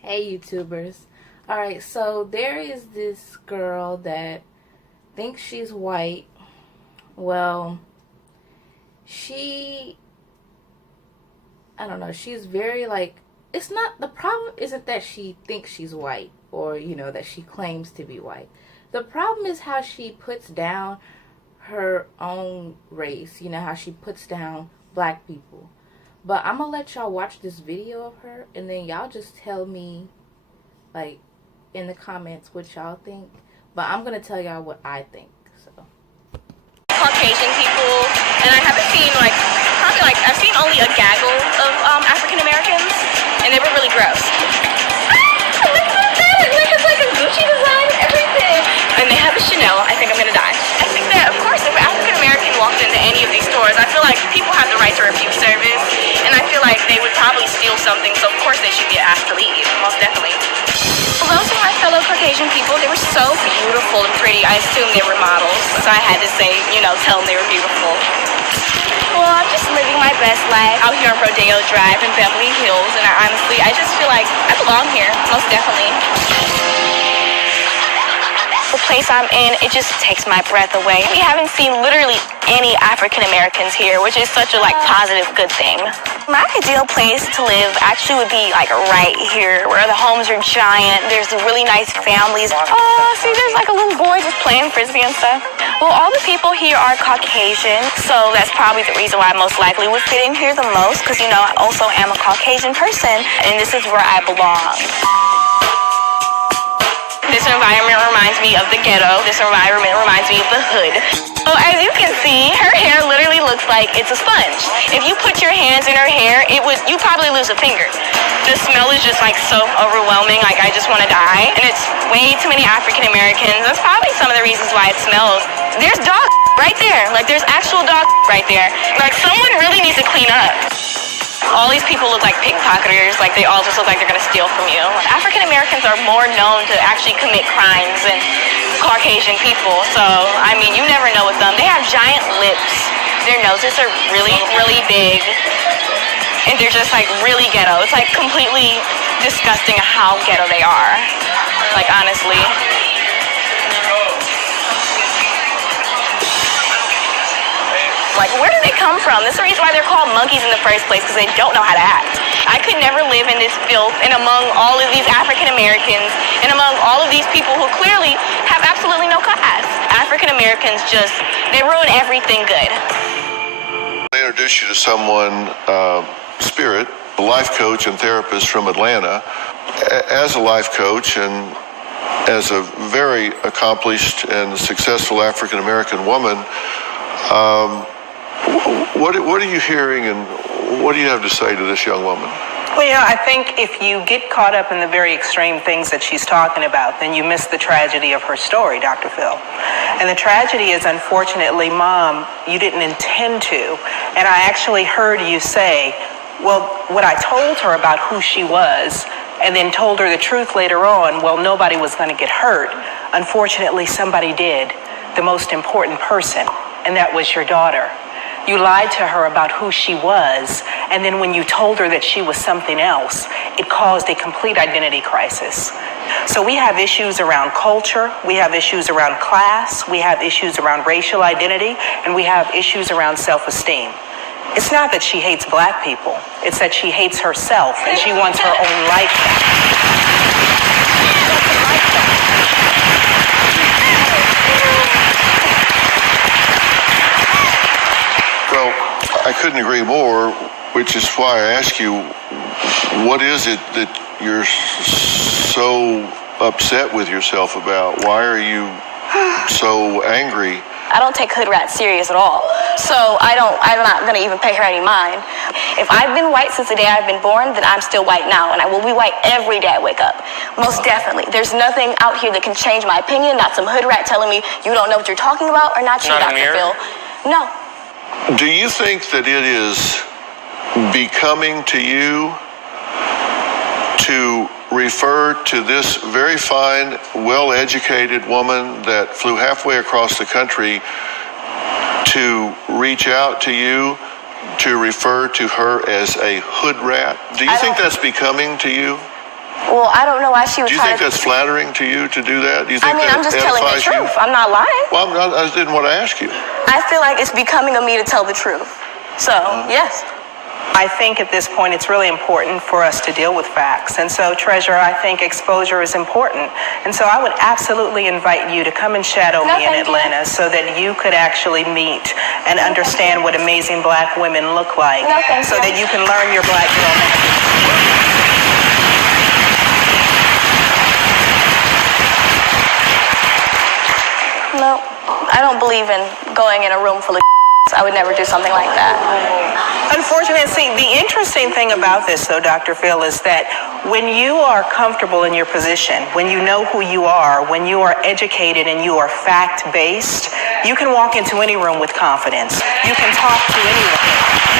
Hey YouTubers. Alright, so there is this girl that thinks she's white. Well, I don't know, she's very it's not, the problem isn't that she thinks she's white or, that she claims to be white. The problem is how she puts down her own race, how she puts down black people. But I'm gonna let y'all watch this video of her, and then y'all just tell me, in the comments what y'all think. But I'm gonna tell y'all what I think. So, Caucasian people, and I haven't seen I've seen only a gaggle of African Americans, and they were really gross. Look at that! It's like a Gucci design and everything. And they have a Chanel. I think I'm gonna die. I think that, of course, if an African American walked into any of these stores, I feel like people have the right to refuse service, and I feel like they would probably steal something, so of course they should get asked to leave, most definitely. Well, those are my fellow Caucasian people. They were so beautiful and pretty. I assumed they were models, so I had to say, tell them they were beautiful. Well, I'm just living my best life out here on Rodeo Drive in Beverly Hills, and I just feel like I belong here, most definitely. The place I'm in, it just takes my breath away. We haven't seen literally any African Americans here, which is such a positive good thing. My ideal place to live actually would be right here, where the homes are giant. There's really nice families. Oh, see, there's a little boy just playing frisbee and stuff. Well, all the people here are Caucasian, so that's probably the reason why I most likely would fit in here the most, because I also am a Caucasian person, and this is where I belong. This environment reminds me of the ghetto. This environment reminds me of the hood. So as you can see, her hair literally looks like it's a sponge. If you put your hands in her hair, you probably lose a finger. The smell is just so overwhelming. I just want to die. And it's way too many African Americans. That's probably some of the reasons why it smells. There's dog right there. There's actual dog right there. Someone really needs to clean up. All these people look like pickpocketers, they all just look like they're gonna steal from you. African Americans are more known to actually commit crimes than Caucasian people, so, you never know with them. They have giant lips. Their noses are really, really big, and they're just, really ghetto. It's, completely disgusting how ghetto they are, honestly. Where do they come from? This is the reason why they're called monkeys in the first place, because they don't know how to act. I could never live in this filth and among all of these African Americans and among all of these people who clearly have absolutely no class. African Americans they ruin everything good. I introduce you to someone, Spirit, a life coach and therapist from Atlanta. As a life coach and as a very accomplished and successful African American woman, what are you hearing, and what do you have to say to this young woman? Well, I think if you get caught up in the very extreme things that she's talking about, then you miss the tragedy of her story, Dr. Phil. And the tragedy is, unfortunately, Mom, you didn't intend to. And I actually heard you say, well, what I told her about who she was, and then told her the truth later on, well, nobody was going to get hurt. Unfortunately, somebody did, the most important person, and that was your daughter. You lied to her about who she was, and then when you told her that she was something else, it caused a complete identity crisis. So we have issues around culture, we have issues around class, we have issues around racial identity, and we have issues around self-esteem. It's not that she hates black people, it's that she hates herself, and she wants her own life back. Well, I couldn't agree more, which is why I ask you, what is it that you're so upset with yourself about? Why are you so angry? I don't take hood rat serious at all. So I'm not gonna even pay her any mind. If I've been white since the day I've been born, then I'm still white now, and I will be white every day I wake up. Most definitely. There's nothing out here that can change my opinion, not some hood rat telling me you don't know what you're talking about, or not you, Dr. Phil. No. Do you think that it is becoming to you to refer to this very fine, well-educated woman that flew halfway across the country to reach out to you to refer to her as a hood rat? Do you think that's becoming to you? Well, I don't know why she would Do you think that's flattering to you to do that? Do you think I'm just telling the truth. I'm not lying. Well, I didn't want to ask you. I feel like it's becoming of me to tell the truth. So, yes. I think at this point it's really important for us to deal with facts. And so, Treasurer, I think exposure is important. And so I would absolutely invite you to come and shadow me in Atlanta so that you could actually meet and understand what amazing black women look like. So that you can learn your black girl name. No, I don't believe in going in a room full of I would never do something like that. Unfortunately, see, the interesting thing about this, though, Dr. Phil, is that when you are comfortable in your position, when you know who you are, when you are educated and you are fact-based, you can walk into any room with confidence. You can talk to anyone.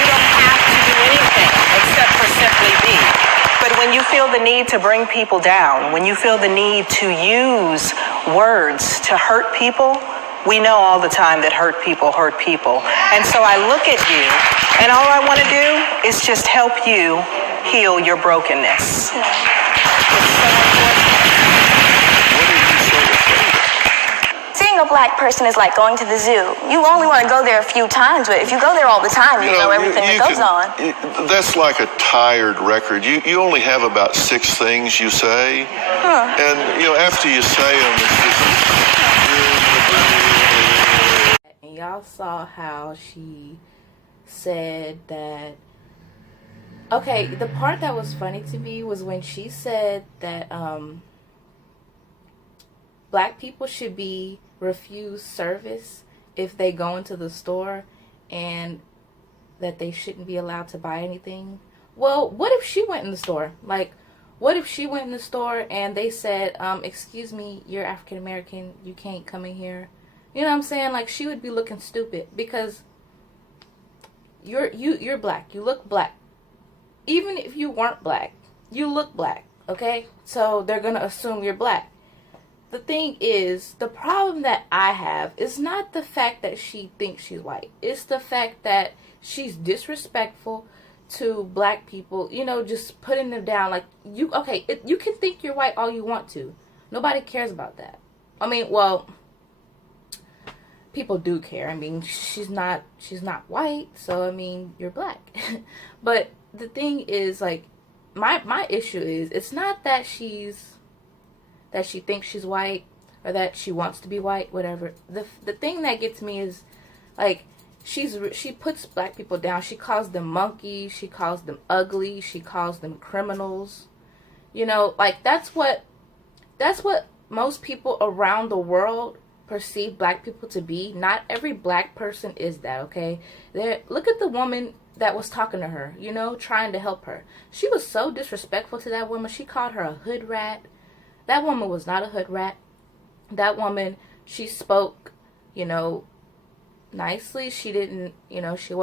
You don't have to do anything except for simply be. But when you feel the need to bring people down, when you feel the need to use words to hurt people, we know all the time that hurt people hurt people. And so I look at you, and all I want to do is just help you heal your brokenness. What are you so afraid of? Seeing a black person is like going to the zoo. You only want to go there a few times, but if you go there all the time, you know everything that goes on. That's like a tired record. You only have about 6 things you say. And, after you say them, it's just... And y'all saw how she said that... Okay, the part that was funny to me was when she said that black people should be refused service if they go into the store, and that they shouldn't be allowed to buy anything. Well, what if she went in the store? Like, what if she went in the store and they said, excuse me, you're African American, you can't come in here. You know what I'm saying? Like, she would be looking stupid because you're black. You look black. Even if you weren't black, you look black, okay? So they're going to assume you're black. The thing is, the problem that I have is not the fact that she thinks she's white. It's the fact that she's disrespectful to black people, just putting them down. Like, you can think you're white all you want to. Nobody cares about that. I mean, well, people do care. I mean, she's not white, so I mean, you're black. But the thing is, like, my issue is, it's not that she thinks she's white or that she wants to be white, whatever. The thing that gets me is, like, she puts black people down. She calls them monkeys. She calls them ugly. She calls them criminals. Like, that's what most people around the world perceive black people to be. Not every black person is that, okay? Look at the woman that was talking to her, trying to help her. She was so disrespectful to that woman. She called her a hood rat. That woman was not a hood rat. That woman, she spoke, nicely. She didn't, she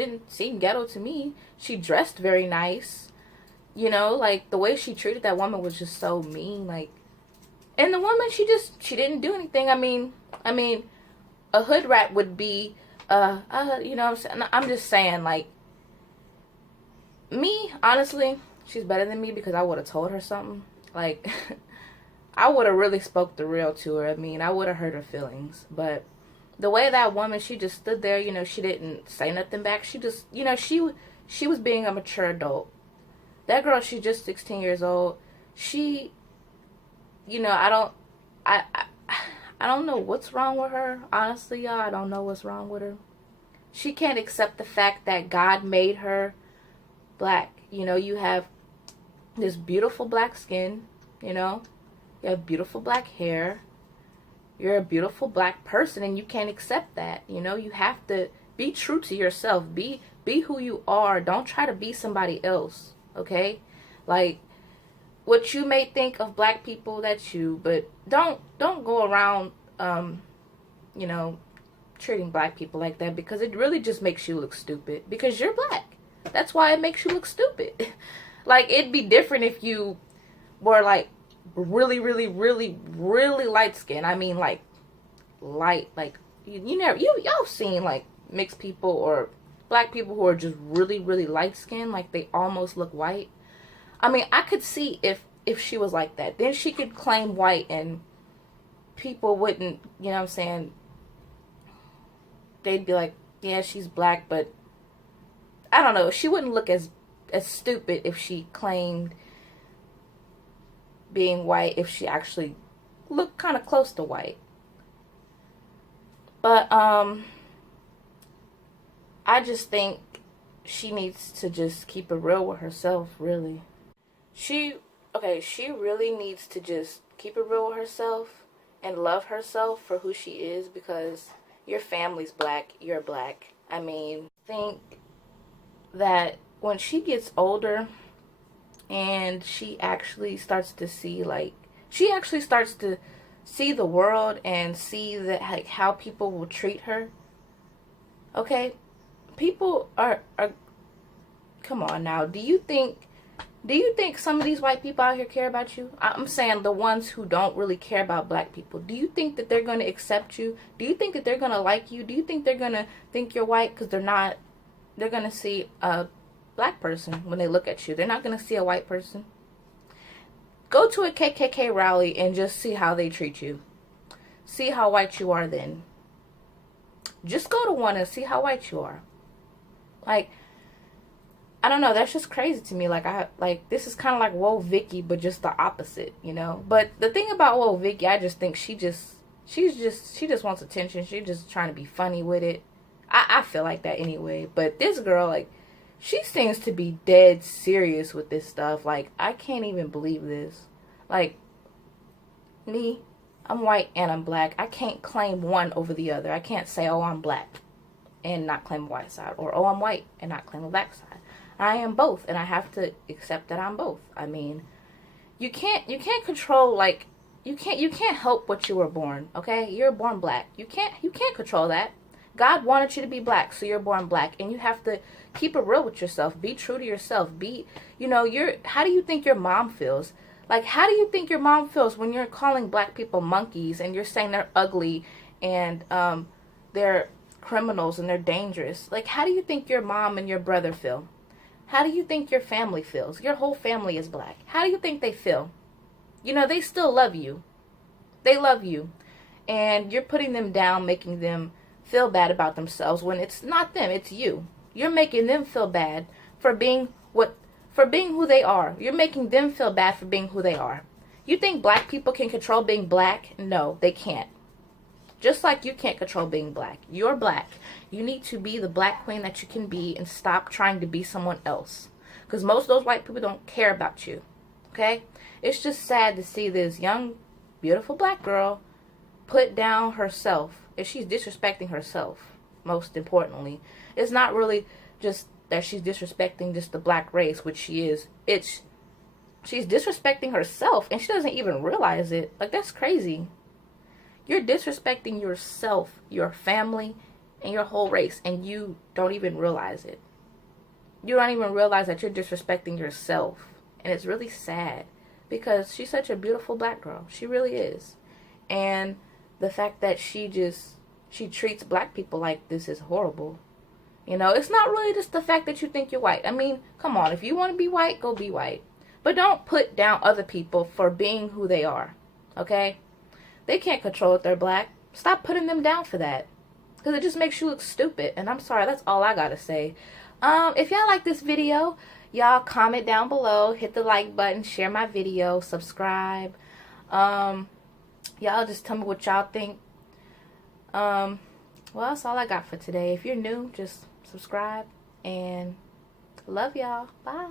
didn't seem ghetto to me. She dressed very nice. Like, the way she treated that woman was just so mean. Like, and the woman, she didn't do anything. I mean, a hood rat would be, I'm just saying, like, me, honestly, she's better than me because I would have told her something. Like, I would have really spoke the real to her. I mean, I would have hurt her feelings. But the way that woman, she just stood there, she didn't say nothing back. She just, she was being a mature adult. That girl, she's just 16 years old. She, I don't know what's wrong with her. Honestly, y'all, I don't know what's wrong with her. She can't accept the fact that God made her black. You have this beautiful black skin, you have beautiful black hair. You're a beautiful black person, and you can't accept that. You have to be true to yourself. Be who you are. Don't try to be somebody else, okay? Like, what you may think of black people, that's you, but don't go around, treating black people like that, because it really just makes you look stupid, because you're black. That's why it makes you look stupid. Like, it'd be different if you were, like, really, really, really, really light skin. I mean, like, light, like, y'all seen like mixed people or black people who are just really, really light skinned, like they almost look white. I mean, I could see if she was like that. Then she could claim white and people wouldn't, you know what I'm saying, they'd be like, yeah, she's black, but I don't know, she wouldn't look as stupid if she claimed being white if she actually looked kind of close to white. But I just think she needs to just keep it real with herself, really. She really needs to just keep it real with herself and love herself for who she is, because your family's black, you're black. I mean, think that when she gets older and she actually starts to see, like, she actually starts to see the world and see that, like, how people will treat her. Okay? People are come on now. Do you think some of these white people out here care about you? I'm saying the ones who don't really care about black people. Do you think that they're going to accept you? Do you think that they're going to like you? Do you think they're going to think you're white because they're not? They're going to see a black person when they look at you. They're not going to see a white person. Go to a KKK rally and just see how they treat you. See how white you are then. Just go to one and see how white you are. Like, I don't know, that's just crazy to me. Like, this is kind of like Whoa Vicky, but just the opposite, you know. But the thing about Whoa Vicky, I just think she just wants attention. She's just trying to be funny with it. I feel like that anyway. But this girl, like, she seems to be dead serious with this stuff. Like, I can't even believe this. Like, me, I'm white and I'm black. I can't claim one over the other. I can't say, oh, I'm black and not claim the white side, or oh, I'm white and not claim the black side. I am both, and I have to accept that I'm both. I mean, you can't control, like, you can't help what you were born, okay? You're born black. You can't control that. God wanted you to be black, so you're born black, and you have to keep it real with yourself. Be true to yourself. How do you think your mom feels? Like, how do you think your mom feels when you're calling black people monkeys and you're saying they're ugly and they're criminals and they're dangerous? Like, how do you think your mom and your brother feel? How do you think your family feels? Your whole family is black. How do you think they feel? You know, they still love you. They love you. And you're putting them down, making them feel bad about themselves when it's not them, it's you. You're making them feel bad for being who they are. You're making them feel bad for being who they are. You think black people can control being black? No, they can't. Just like you can't control being black. You're black. You need to be the black queen that you can be and stop trying to be someone else. Because most of those white people don't care about you. Okay? It's just sad to see this young, beautiful black girl put down herself. And she's disrespecting herself, most importantly. It's not really just that she's disrespecting just the black race, which she is. She's disrespecting herself, and she doesn't even realize it. Like, that's crazy. You're disrespecting yourself, your family, and your whole race, and you don't even realize it. You don't even realize that you're disrespecting yourself. And it's really sad, because she's such a beautiful black girl. She really is. And the fact that she treats black people like this is horrible. You know, it's not really just the fact that you think you're white. I mean, come on, if you want to be white, go be white. But don't put down other people for being who they are, okay? They can't control if they're black. Stop putting them down for that, because it just makes you look stupid. And I'm sorry, that's all I gotta say. If y'all like this video, y'all comment down below, hit the like button, share my video, subscribe. Y'all just tell me what y'all think. Well, that's all I got for today. If you're new, just subscribe, and love y'all. Bye.